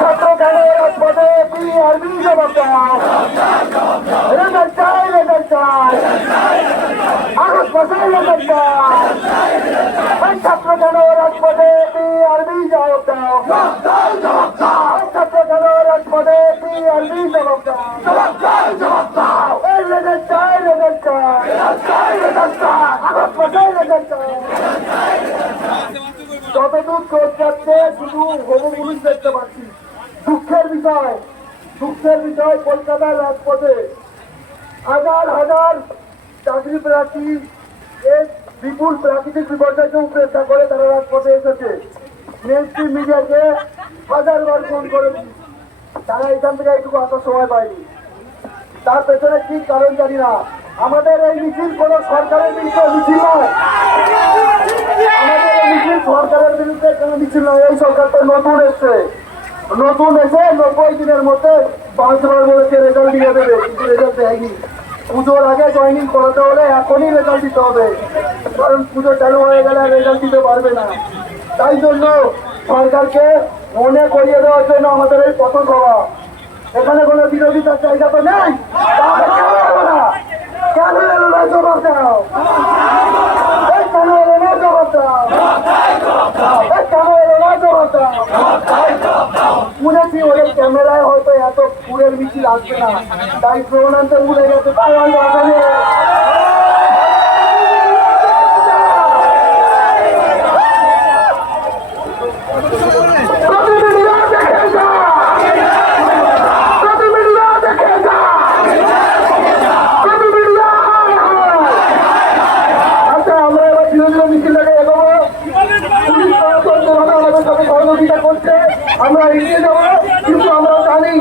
ছাত্র কেন রাজপথে বিআরবি জবাব দাও। রেজাল্ট চাই, রেজাল্ট চাই, আগস্ট মাসে রেজাল্ট চাই। ছাত্র কেন রাজপথে বিআরবি জবাব দাও। ছাত্র কেন রাজপথে বিআরবি জবাব দাও। রেজাল্ট চাই, রেজাল্ট চাই, আগস্ট মাসে রেজাল্ট চাই। যতদূর চোখ যাচ্ছে শুধু হবু পুলিশ দেখতে পাচ্ছি। দুঃখের বিষয়, দুঃখের বিষয়, কলকাতার রাজপথে হাজার হাজার চাকরি প্রার্থী এই বিপুল প্রাকৃতিক বিপর্যয়কে উপেক্ষা করে তারা রাজপথে এসেছে। মেইনস্ট্রিম মিডিয়াকে হাজারবার ফোন করেছি, তারা এখান থেকে এইটুকু আসার সময় পায়নি। তার পেছনে কি কারণ জানি না। আমাদের এই মিছিল কোন সরকারের বিরুদ্ধে মিছিল নয়, আমাদের এই মিছিল সরকারের বিরুদ্ধে কোনো মিছিল নয়। এই সরকার তো নতুন এসছে, নতুন এসে 90 দিনের মধ্যে 5 বার বলেছে রেজাল্ট দিয়ে দেবে, কিন্তু রেজাল্ট দেয়নি। পুজোর আগে জয়েনিং করাতে হলে এখনই রেজাল্ট দিতে হবে, কারণ পুজো চালু হয়ে গেলে রেজাল্ট দিতে পারবে না। তাই জন্য সরকারকে মনে করিয়ে দেওয়ার জন্য আমাদের এই পথন সভা। এখানে কোনো বিরোধিতার জায়গা তো নেই, তাহলে কেন এলো না? কেন এলো না? জবাব দাও। কেন এলো না? জবাব দাও। কেন এলো না? জবাব দাও। শুনেছি ওদের ক্যামেরায় হয়তো এত ফুলের মিছিল আসবে না, তাই ড্রোন আনতে ভুলে গেছে, তাই আমি আসেনি। আমরা এগিয়ে যাবো, কিন্তু আমরা জানি